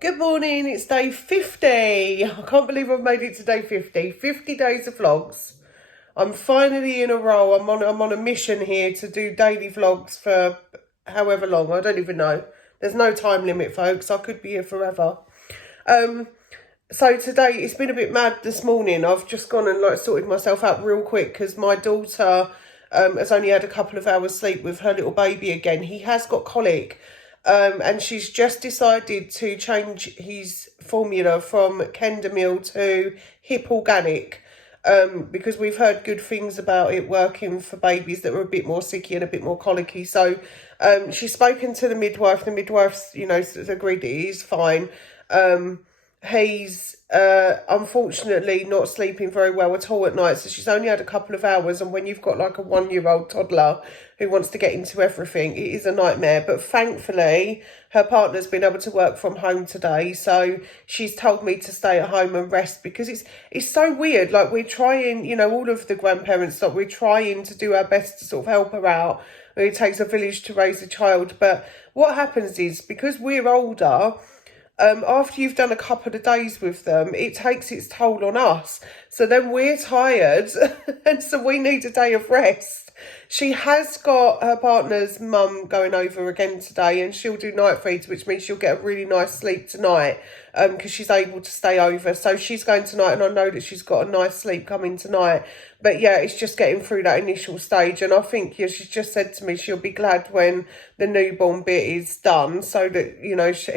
Good morning, it's day 50. I can't believe I've made it to day 50. 50 days of vlogs. I'm finally in a row. I'm on a mission here to do daily vlogs for however long. I don't even know. There's no time limit, folks. I could be here forever. So today, it's been a bit mad this morning. I've just gone and sorted myself out real quick because my daughter has only had a couple of hours sleep with her little baby again. He has got colic. And she's just decided to change his formula from Kender Meal to Hip Organic because we've heard good things about it working for babies that were a bit more sicky and a bit more colicky. So she's spoken to the midwife. The midwife's, has agreed that he's fine. He's unfortunately not sleeping very well at all at night, so she's only had a couple of hours, and when you've got like a 1-year-old toddler who wants to get into everything, it is a nightmare. But thankfully her partner's been able to work from home today, so she's told me to stay at home and rest because it's so weird. Like, we're trying, all of the grandparents, we're trying to do our best to sort of help her out. It takes a village to raise a child, but what happens is, because we're older, after you've done a couple of days with them, it takes its toll on us. So then we're tired and so we need a day of rest. She has got her partner's mum going over again today, and she'll do night feeds, which means she'll get a really nice sleep tonight because she's able to stay over. So she's going tonight, and I know that she's got a nice sleep coming tonight. But yeah, it's just getting through that initial stage. And I think, she's just said to me she'll be glad when the newborn bit is done so that,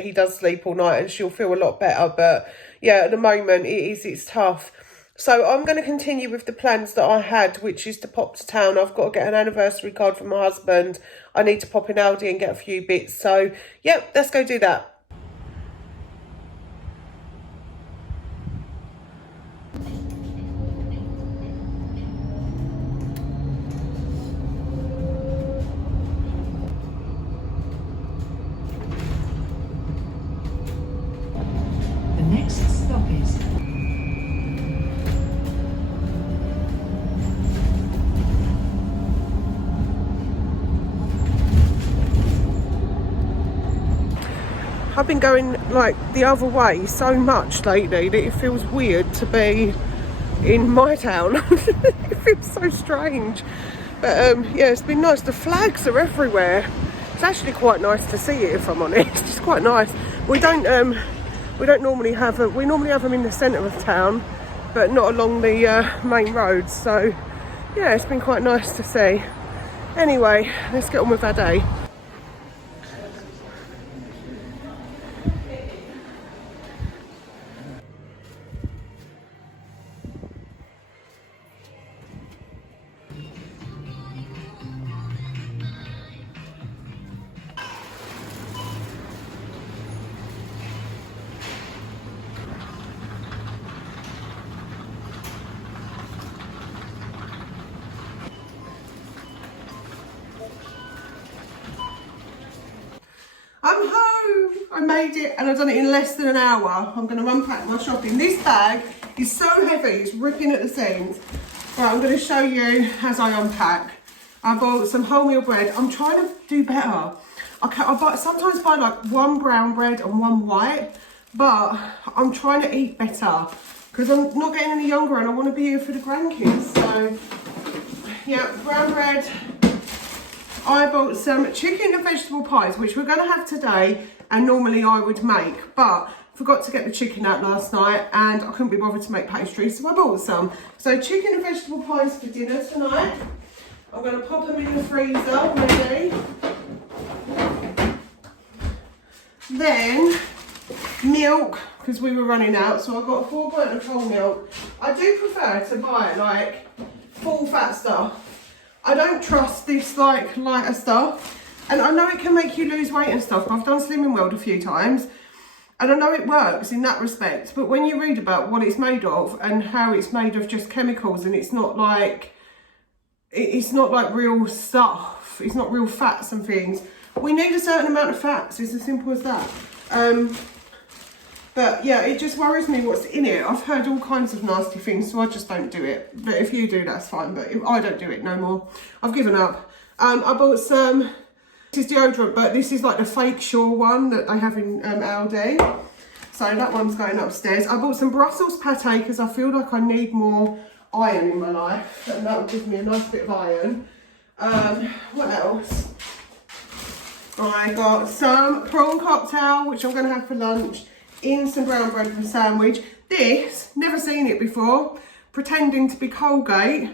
he does sleep all night and she'll feel a lot better. But yeah, at the moment it's tough. So I'm going to continue with the plans that I had, which is to pop to town. I've got to get an anniversary card from my husband. I need to pop in Aldi and get a few bits. So, yeah, let's go do that. The next stop is I've been going the other way so much lately that it feels weird to be in my town. It feels so strange. But yeah, it's been nice. The flags are everywhere. It's actually quite nice to see it, if I'm honest. It's quite nice. We don't normally have them. We normally have them in the centre of town, but not along the main roads. So yeah, it's been quite nice to see. Anyway, let's get on with our day. I'm home! I made it, and I've done it in less than an hour. I'm going to unpack my shopping. This bag is so heavy, it's ripping at the seams. Right, I'm going to show you as I unpack. I bought some wholemeal bread. I'm trying to do better. I sometimes buy one brown bread and one white, but I'm trying to eat better because I'm not getting any younger and I want to be here for the grandkids. So, yeah, brown bread. I bought some chicken and vegetable pies, which we're going to have today, and normally I would make, but forgot to get the chicken out last night and I couldn't be bothered to make pastry, so I bought some. So chicken and vegetable pies for dinner tonight. I'm going to pop them in the freezer ready. Then milk, because we were running out, so I got a 4 pint of whole milk. I do prefer to buy full fat stuff. I don't trust this lighter stuff, and I know it can make you lose weight and stuff. I've done Slimming World a few times and I know it works in that respect, but when you read about what it's made of and how it's made of just chemicals, and it's not like real stuff, it's not real fats and things. We need a certain amount of fats, it's as simple as that. But yeah, it just worries me what's in it. I've heard all kinds of nasty things, so I just don't do it. But if you do, that's fine. But I don't do it no more. I've given up. I bought some, this is deodorant, but this is like the fake Sure one that they have in Aldi. so that one's going upstairs. I bought some Brussels pate because I feel like I need more iron in my life, and that will give me a nice bit of iron. What else? I got some prawn cocktail, which I'm going to have for lunch, in some brown bread and sandwich. This, never seen it before, pretending to be Colgate,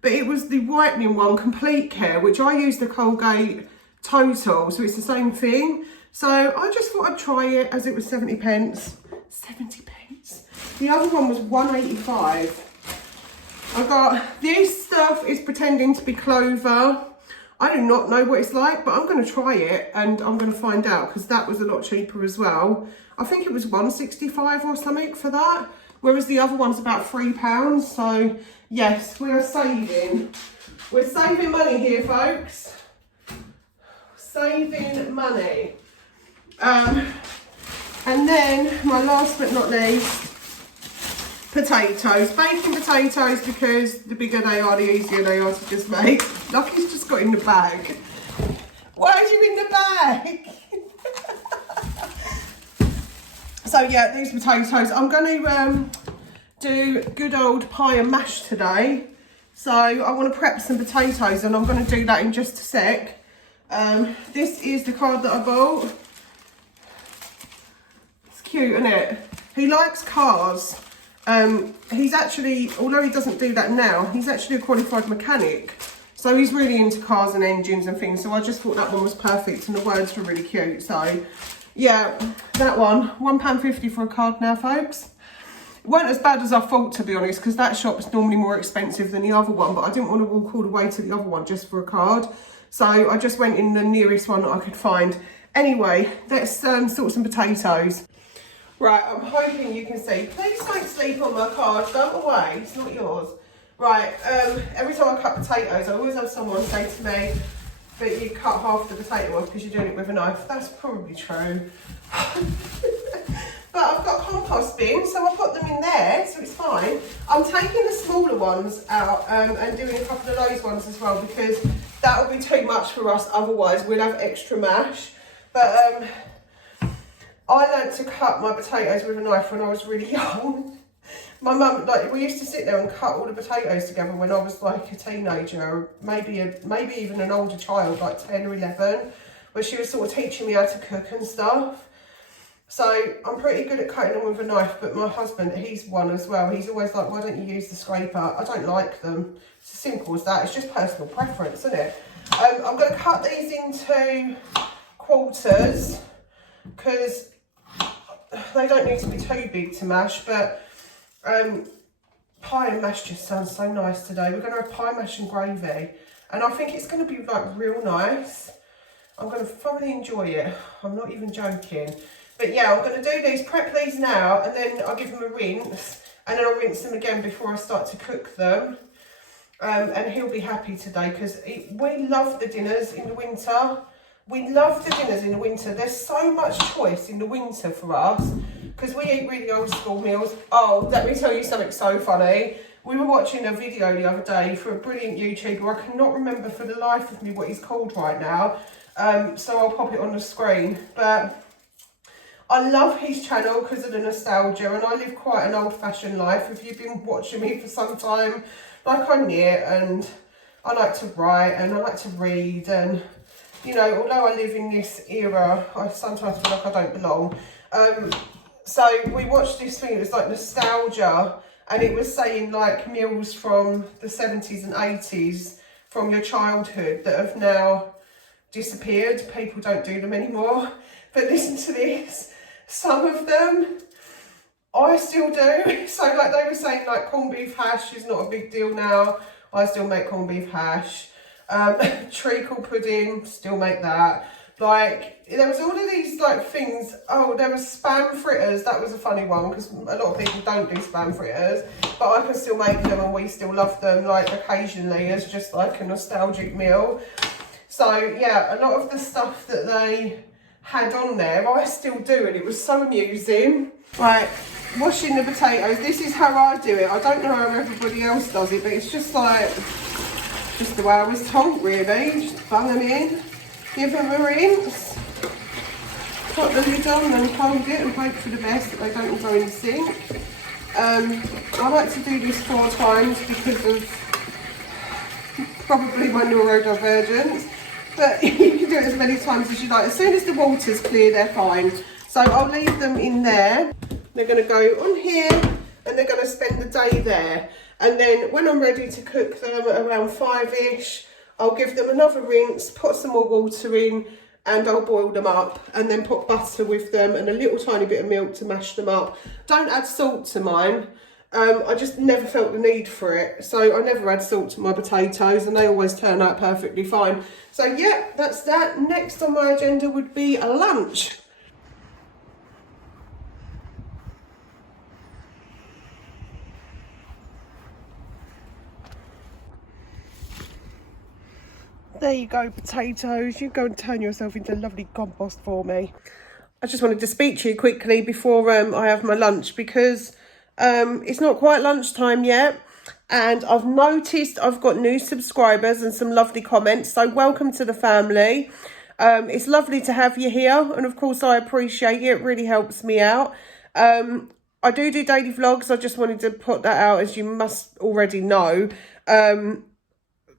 but it was the whitening one, Complete Care, which I use the Colgate Total, so it's the same thing. So I just thought I'd try it, as it was 70 pence. 70 pence. The other one was 1.85. I got this stuff is pretending to be clover. I do not know what it's like, but I'm going to try it and I'm going to find out, because that was a lot cheaper as well. I think it was 1.65 or something for that, whereas the other one's about £3. So yes, we are saving. We're saving money here, folks. Saving money. And then my last but not least, potatoes. Baking potatoes, because the bigger they are, the easier they are to just make. Lucky's just got in the bag. Why are you in the bag? So yeah, these potatoes. I'm going to do good old pie and mash today. So I want to prep some potatoes, and I'm going to do that in just a sec. This is the card that I bought. It's cute, isn't it? He likes cars. He's actually, although he doesn't do that now, he's actually a qualified mechanic. So he's really into cars and engines and things. So I just thought that one was perfect, and the words were really cute. So yeah, that one, £1.50 for a card now, folks. It weren't as bad as I thought, to be honest, because that shop's normally more expensive than the other one, but I didn't want to walk all the way to the other one just for a card. So I just went in the nearest one that I could find. Anyway, let's sort some potatoes. Right, I'm hoping you can see. Please don't sleep on my card. Go away. It's not yours. Right, every time I cut potatoes, I always have someone say to me, but you cut half the potato off because you're doing it with a knife. That's probably true. But I've got compost bins, so I put them in there, so it's fine. I'm taking the smaller ones out and doing a couple of those ones as well, because that will be too much for us. Otherwise, we'll have extra mash. But I learnt to cut my potatoes with a knife when I was really young. My mum, like, we used to sit there and cut all the potatoes together when I was like a teenager, maybe even an older child, like 10 or 11, where she was sort of teaching me how to cook and stuff. So I'm pretty good at cutting them with a knife, but my husband, he's one as well. He's always like, why don't you use the scraper? I don't like them. It's as simple as that. It's just personal preference, isn't it? I'm going to cut these into quarters, because they don't need to be too big to mash, but pie and mash just sounds so nice today. We're going to have pie, mash and gravy, and I think it's going to be like real nice. I'm going to thoroughly enjoy it. I'm not even joking. But yeah, I'm going to do these, prep these now, and then I'll give them a rinse, and then I'll rinse them again before I start to cook them. And he'll be happy today, because we love the dinners in the winter. We love the dinners in the winter. There's so much choice in the winter for us, because we eat really old school meals. Oh, let me tell you something so funny. We were watching a video the other day for a brilliant YouTuber. I cannot remember for the life of me what he's called right now. So I'll pop it on the screen. But I love his channel because of the nostalgia, and I live quite an old-fashioned life. If you've been watching me for some time, like I knit, and I like to write, and I like to read, and you know, although I live in this era, I sometimes feel like I don't belong. So we watched this thing, it was like nostalgia, and it was saying like meals from the 70s and 80s from your childhood that have now disappeared. People don't do them anymore. But listen to this. Some of them I still do. So like they were saying, like corned beef hash is not a big deal now. I still make corned beef hash. Treacle pudding, still make that. Like there was all of these like things. Oh, there was spam fritters. That was a funny one, because a lot of people don't do spam fritters, but I can still make them and we still love them, like occasionally as just like a nostalgic meal. So yeah, a lot of the stuff that they had on there I still do, and it was so amusing. Right, washing the potatoes. This is how I do it. I don't know how everybody else does it, but it's just like just the way I was told, really. Just bung them in, give them a rinse. put the lid on and hold it and hope for the best that they don't all go in the sink. I like to do this 4 times because of probably my neurodivergence, but you can do it as many times as you like. As soon as the water's clear, they're fine. So I'll leave them in there. They're going to go on here and they're going to spend the day there. And then when I'm ready to cook them at around 5ish, I'll give them another rinse, put some more water in, and I'll boil them up and then put butter with them and a little tiny bit of milk to mash them up. Don't add salt to mine. I just never felt the need for it. So I never add salt to my potatoes and they always turn out perfectly fine. So yeah, that's that. Next on my agenda would be a lunch. There you go, potatoes. You go and turn yourself into lovely compost for me. I just wanted to speak to you quickly before I have my lunch because it's not quite lunchtime yet. And I've noticed I've got new subscribers and some lovely comments. So welcome to the family. It's lovely to have you here. And of course, I appreciate it. It really helps me out. I do daily vlogs. I just wanted to put that out, as you must already know.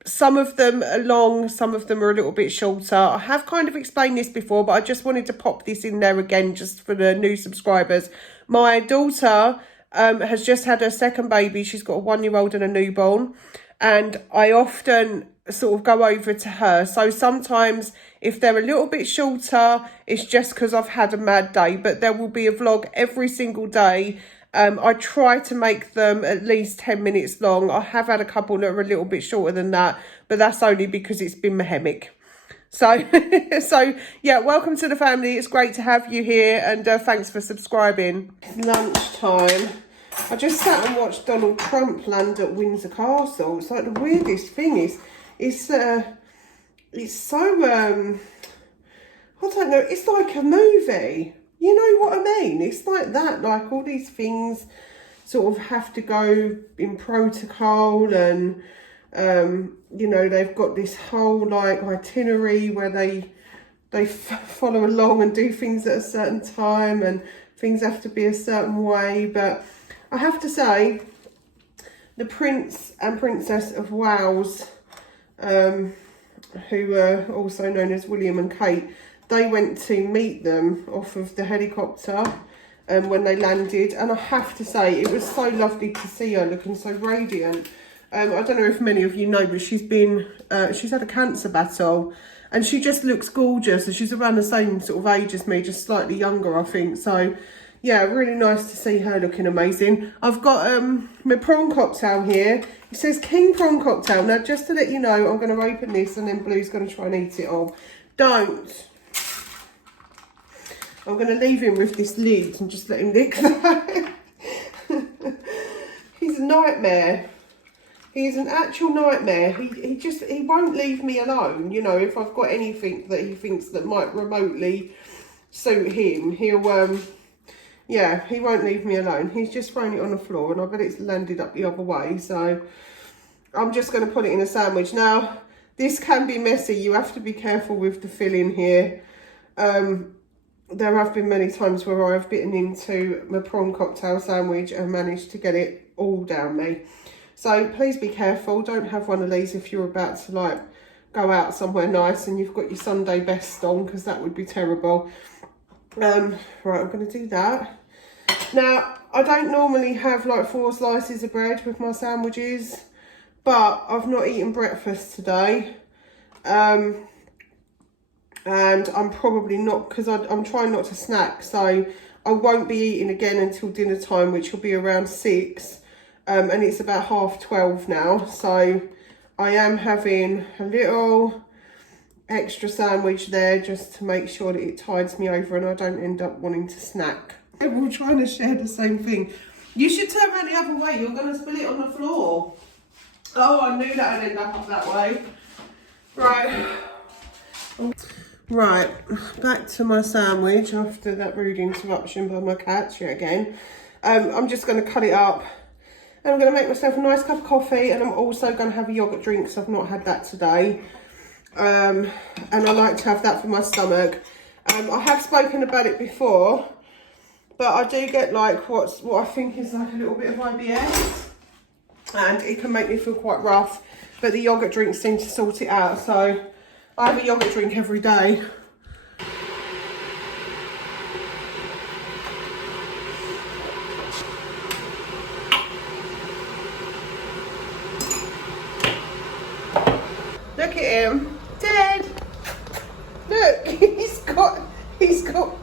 Some of them are long, some of them are a little bit shorter. I have kind of explained this before, but I just wanted to pop this in there again just for the new subscribers. My daughter has just had her second baby. She's got a 1-year-old and a newborn. And I often sort of go over to her. So sometimes if they're a little bit shorter, it's just because I've had a mad day. But there will be a vlog every single day. I try to make them at least 10 minutes long. I have had a couple that are a little bit shorter than that, but that's only because it's been mahemic. So, yeah, welcome to the family. It's great to have you here, and thanks for subscribing. It's lunchtime. I just sat and watched Donald Trump land at Windsor Castle. It's like the weirdest thing it's so, I don't know, it's like a movie. You know what I mean? It's like that, like all these things sort of have to go in protocol and, you know, they've got this whole like itinerary where they follow along and do things at a certain time and things have to be a certain way. But I have to say, the Prince and Princess of Wales, who are also known as William and Kate, they went to meet them off of the helicopter when they landed. And I have to say, it was so lovely to see her looking so radiant. I don't know if many of you know, but she's had a cancer battle. And she just looks gorgeous. And she's around the same sort of age as me, just slightly younger, I think. So, yeah, really nice to see her looking amazing. I've got my prawn cocktail here. It says King Prawn Cocktail. Now, just to let you know, I'm going to open this and then Blue's going to try and eat it all. Don't. I'm going to leave him with this lid and just let him lick that. He's a nightmare. He's an actual nightmare. He won't leave me alone. You know, if I've got anything that he thinks that might remotely suit him, he'll, yeah, he won't leave me alone. He's just thrown it on the floor and I bet it's landed up the other way. So I'm just going to put it in a sandwich. Now, this can be messy. You have to be careful with the filling here. There have been many times where I've bitten into my prawn cocktail sandwich and managed to get it all down me. So please be careful. Don't have one of these if you're about to like go out somewhere nice and you've got your Sunday best on, because that would be terrible. Right, I'm going to do that. Now, I don't normally have like 4 slices of bread with my sandwiches, but I've not eaten breakfast today. And I'm probably not, because I'm trying not to snack, so I won't be eating again until dinner time, which will be around 6, and it's about 12:30 now, so I am having a little extra sandwich there just to make sure that it tides me over and I don't end up wanting to snack. We're all trying to share the same thing. You should turn around the other way, you're going to spill it on the floor. Oh, I knew that would end up that way. Right, back to my sandwich after that rude interruption by my cat yet again. I'm just going to cut it up and I'm going to make myself a nice cup of coffee, and I'm also going to have a yoghurt drink because I've not had that today. And I like to have that for my stomach. I have spoken about it before, but I do get like what I think is like a little bit of IBS, and it can make me feel quite rough. But the yogurt drinks seem to sort it out, so I have a yogurt drink every day. Look at him, Dad. Look, he's got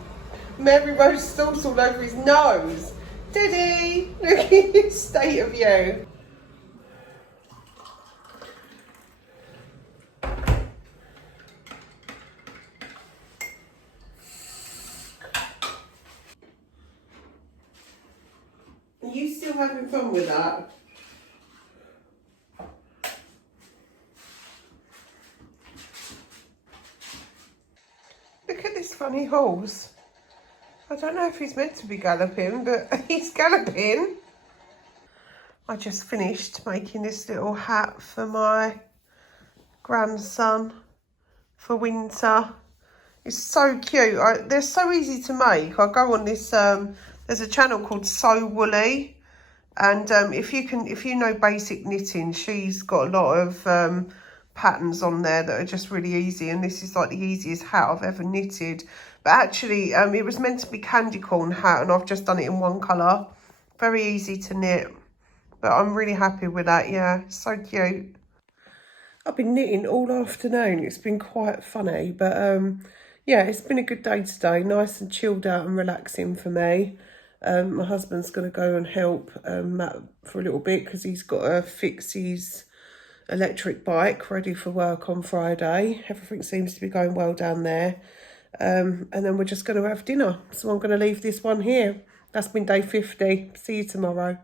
Mary Rose sauce all over his nose. Daddy, look at his state of you. Are you still having fun with that? Look at this funny horse. I don't know if he's meant to be galloping, but he's galloping. I just finished making this little hat for my grandson for winter. It's so cute. They're so easy to make. I go on this, there's a channel called So Woolly. And if you know basic knitting, she's got a lot of patterns on there that are just really easy. And this is like the easiest hat I've ever knitted. But actually, it was meant to be candy corn hat, and I've just done it in one colour. Very easy to knit. But I'm really happy with that, yeah. So cute. I've been knitting all afternoon. It's been quite funny. But yeah, it's been a good day today. Nice and chilled out and relaxing for me. My husband's going to go and help Matt for a little bit because he's got to fix his electric bike ready for work on Friday. Everything seems to be going well down there. And then we're just going to have dinner. So I'm going to leave this one here. That's been day 50. See you tomorrow.